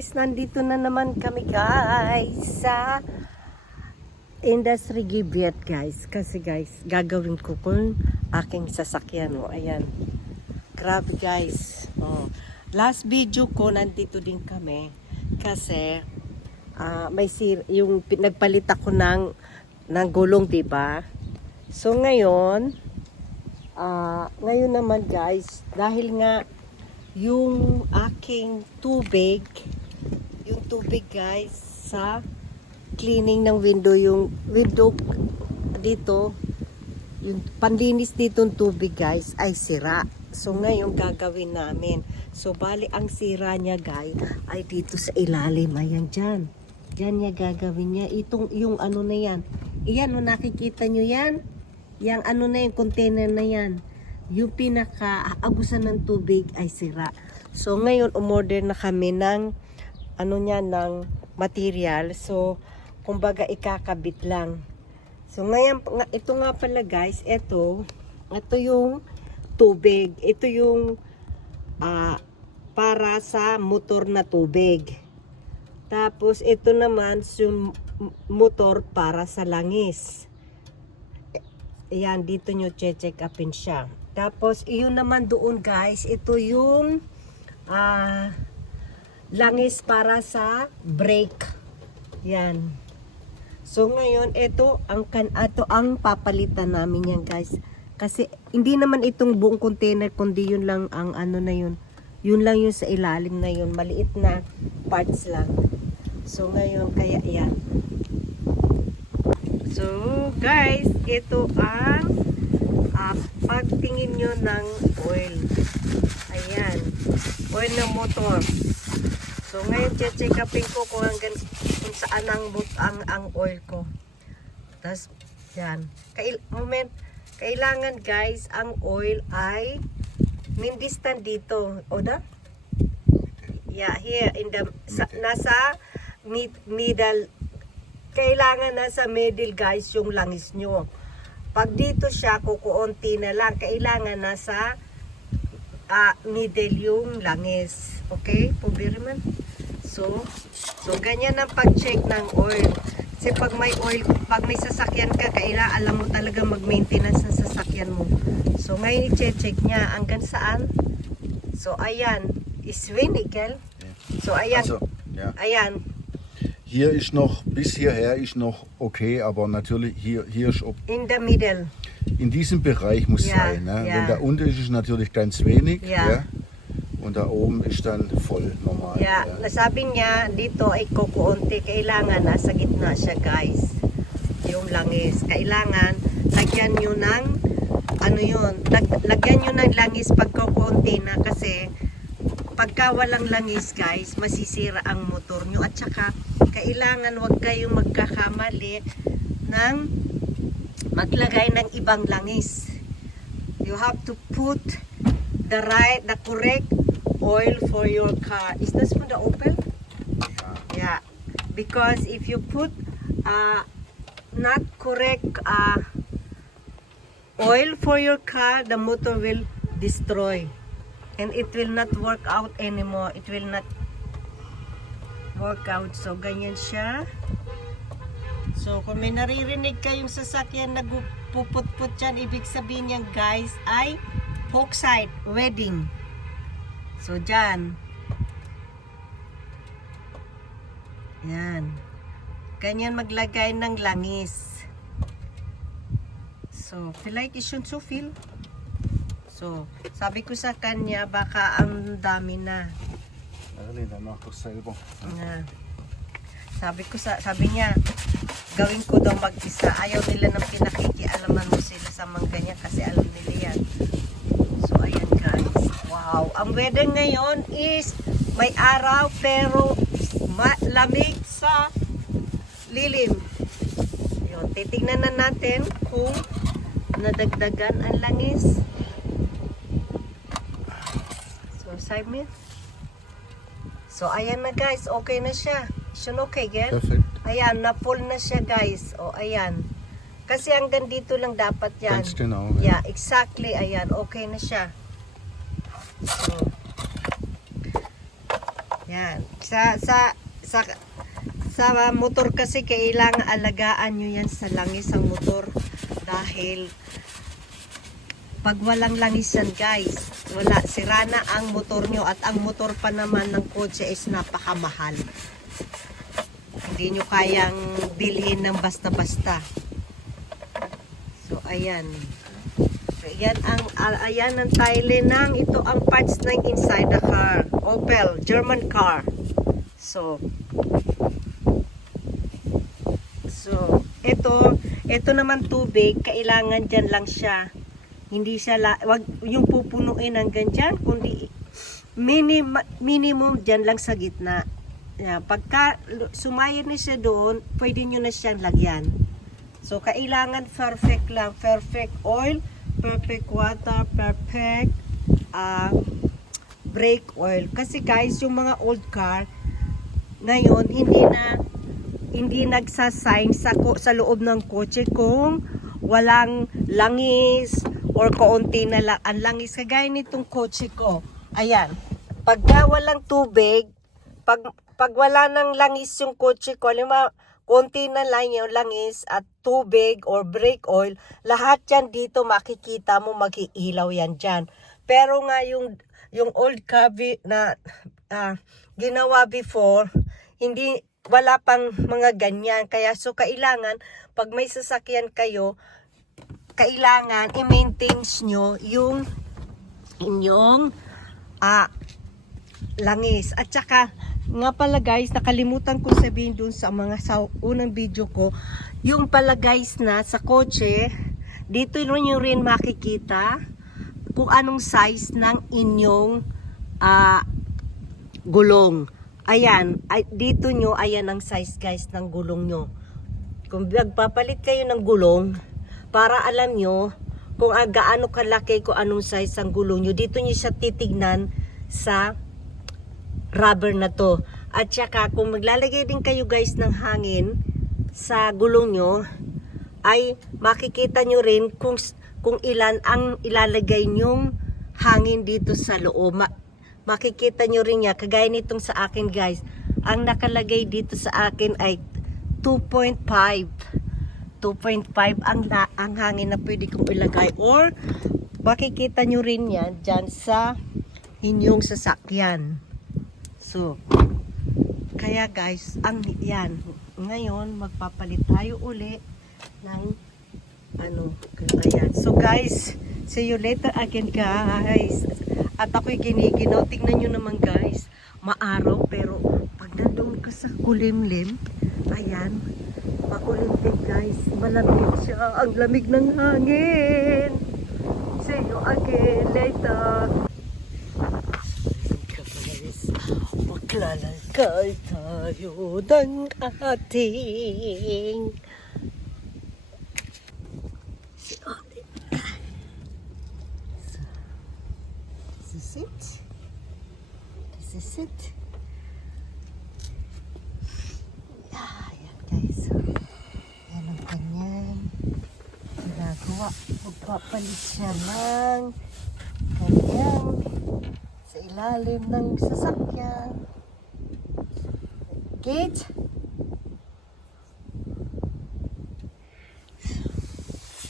guys, nandito na naman kami guys sa Industry Gibeat guys. Kasi guys, gagawin ko kung aking sasakyan. O, ayan. Grabe guys. Oh. Last video ko, nandito din kami. Kasi, yung nagpalit ako ng gulong, diba? So, ngayon naman guys, dahil nga, yung aking tubig guys sa cleaning ng window, yung window dito, yung panlinis dito ng tubig guys ay sira. So ngayon gagawin namin. So bali ang sira niya guys ay dito sa ilalim. Ayan dyan. Dyan niya gagawin niya. Yung ano na yan. Iyan o nakikita nyo yan. Yang ano na yung container na yan. Yung pinaka-agusan ng tubig ay sira. So ngayon umorder na kami ng ng material. So kumbaga ikakabit lang. So ngayon ito nga pala guys, ito yung tubig. Ito yung para sa motor na tubig. Tapos ito naman yung motor para sa langis. Ayan, dito nyo check upin siya. Tapos, iyon naman doon guys, ito yung langis para sa brake. Yan. So, ngayon, ito ang papalitan namin yan guys. Kasi, hindi naman itong buong container, kundi yun lang ang na yun. Yun lang yung sa ilalim na yun. Maliit na parts lang. So, ngayon, kaya yan. So, guys, ito ang pagtingin nyo ng oil. Ayan. Oil ng motor. So, ngayon, check upin ko kung saan ang oil ko. Tapos, yan. Kailangan, guys, ang oil ay mindistan dito. O na? Yeah, here. Nasa middle. Kailangan nasa middle, guys, yung langis nyo. Pag dito siya, kukuunti na lang. Kailangan nasa middle yung langis. Okay? Pubiri man. So, ganyan ang pag-check ng oil. Kasi pag may sasakyan ka, kailangan alam mo talaga mag-maintenance ng sasakyan mo. So, ngayon i-check niya hanggang saan. So, ayan. Is Winnickel. So, ayan. Also, ja. Ayan. Hier ist noch, bis hierher ist noch okay, aber natürlich hier ist in the middle. In diesem Bereich muss sein. Ne? Ja. Wenn da unten ist es natürlich ganz wenig. Ja. Ja? Und da oben ist dann voll normal. Yeah. Ja. Nasabi niya dito ay kukunti. Kailangan nasa gitna siya guys. Yung langis. Kailangan lagyan nyo ng lagyan nyo ng langis pag kukunti na kasi pagka walang langis guys, masisira ang motor nyo. At saka, kailangan wag kayong magkakamali ng maglagay ng ibang langis. You have to put the correct oil for your car. Is this for the Opel? Yeah. Because if you put not correct oil for your car, the motor will destroy. And it will not work out anymore. It will not work out. So, ganyan siya. So, kung may naririnig kayong sasakyan na puput-put dyan, ibig sabihin niyan guys ay Hochzeit, wedding. So, dyan. Yan. Ganyan maglagay ng langis. So, vielleicht ist schon zu viel. So, sabi ko sa kanya, baka ang dami na. Sabi niya, gawin ko daw mag-isa. Ayaw nila ng pinakikialaman mo sila sa mga ganyan kasi alam nila yan. So, ayan guys. Wow. Ang weather ngayon is may araw pero lamig sa lilim. Yun, titignan na natin kung nadagdagan ang langis. So, ayan na guys. Okay na siya. Siya okay, girl? Perfect. Ayan, na-full na siya guys. O, ayan. Kasi hanggang dito lang dapat yan. Ganz genau. Yeah, exactly. Ayan, okay na siya. So, Yan. Sa motor kasi kailangan alagaan nyo yan sa langis ang motor. Dahil pag walang langis yan guys, sira na ang motor nyo. At ang motor pa naman ng kotse is napakamahal. Hindi nyo kayang bilhin ng basta-basta. So ayan. Ayan ang tile ng ito ang parts ng inside the car. Opel, German car. So ito naman tubig, kailangan dyan lang siya. Hindi siya, wag yung pupunuin ng ganyan, kundi minimum dyan lang sa gitna. Pagka sumayin na siya doon, pwede nyo na siyang lagyan. So, kailangan perfect lang. Perfect oil, perfect water, perfect brake oil. Kasi guys, yung mga old car, ngayon, hindi nagsasign sa loob ng kotse kung walang langis or kaunti na lang ang langis. Kagaya nitong kotse ko. Ayan. Pagka walang tubig, pag wala ng langis yung kotse ko, konti na lang yung langis at tubig or brake oil, lahat yan dito makikita mo, mag-iilaw yan dyan. Pero nga yung old car na ginawa before, wala pang mga ganyan. Kaya so kailangan, pag may sasakyan kayo, kailangan i-maintain nyo yung inyong langis. At saka, nga pala guys, nakalimutan ko sabihin dun sa unang video ko, yung pala guys na sa kotse, dito nyo rin makikita kung anong size ng inyong gulong. Ayan, dito nyo, ayan ang size guys ng gulong nyo. Kung magpapalit kayo ng gulong, para alam nyo kung gaano kalaki, kung anong size ang gulong nyo, dito nyo siya titignan sa rubber na to. At saka kung maglalagay din kayo guys ng hangin sa gulong nyo, ay makikita nyo rin kung ilan ang ilalagay nyong hangin dito sa loob. Makikita nyo rin niya, kagaya nitong sa akin guys, ang nakalagay dito sa akin ay 2.5 ang hangin na pwede kong ilagay, or makikita nyo rin yan dyan sa inyong sasakyan. So kaya guys, yan ngayon magpapalit tayo uli ng ayan. So guys, see you later again guys. At ako'y giniginaw. Tingnan nyo naman guys. Maaraw pero pag nandun ka sa kulimlim, ayan, makulimlim guys. Malamig siya. Ang lamig ng hangin. See you again later. Guys, maglalakay tayo ng ating This is it. Ayan guys. Yan ang kanyang ginagawa. Magpapalit siya ng kanyang sa ilalim ng sasakyan. Gate.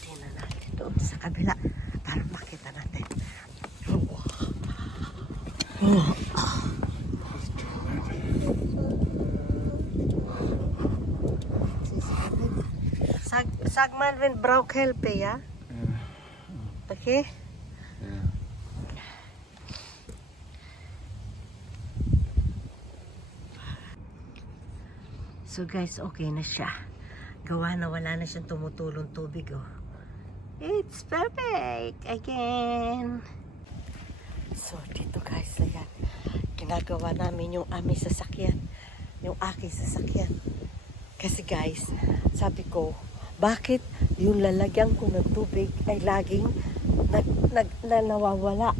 Tingnan natin doon sa kabila para makita natin. Sag man wenn braucht Hilfe, ja? Okay? So guys, okay na siya. Gawa na wala na siyang tumutulong tubig, oh. It's perfect again. So dito guys, ayan. Ginagawa namin yung aming sasakyan. Yung aking sasakyan. Kasi guys, sabi ko, bakit yung lalagyan ko ng tubig ay laging nawawala,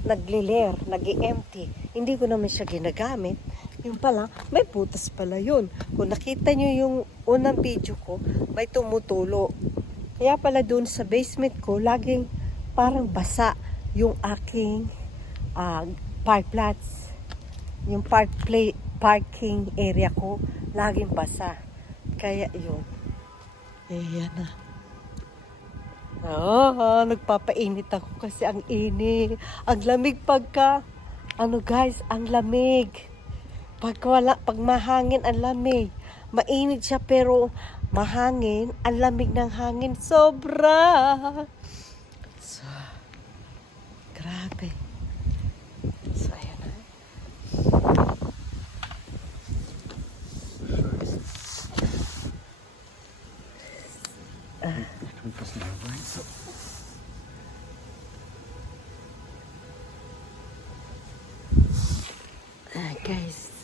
nagliler, nag-empty. Hindi ko naman siya ginagamit. Yung pala, may butas pala yun. Kung nakita nyo yung unang video ko, may tumutulo. Kaya pala dun sa basement ko, laging parang basa yung aking park plots. yung parking area ko, laging basa. Kaya yun. Ayan na. Nagpapainit ako kasi ang init. Ang lamig pagka, guys, ang lamig. Pag mahangin, ang lamig. Mainit siya pero mahangin, ang lamig ng hangin. Sobra. So, grabe. So, ayan na. Ich tue das mal rein. So. Guys,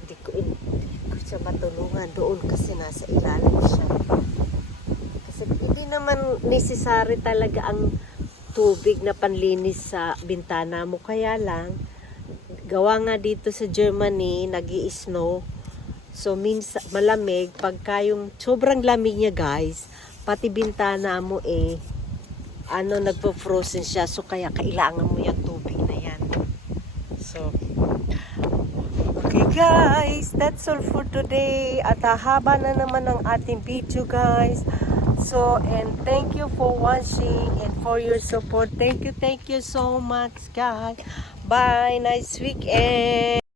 hindi ko siya matulungan doon kasi nasa ilalim siya. Kasi hindi naman necessary talaga ang tubig na panlinis sa bintana mo. Kaya lang, gawa nga dito sa Germany, nag-i-snow. So, minsan malamig. Pagka yung sobrang lamig niya, guys, pati bintana mo nagpo-frozen siya. So, kaya kailangan mo yung tubig na yan. So, okay guys, that's all for today. At haba na naman ang ating video, guys. So, and thank you for watching and for your support. Thank you so much, guys. Bye. Nice weekend.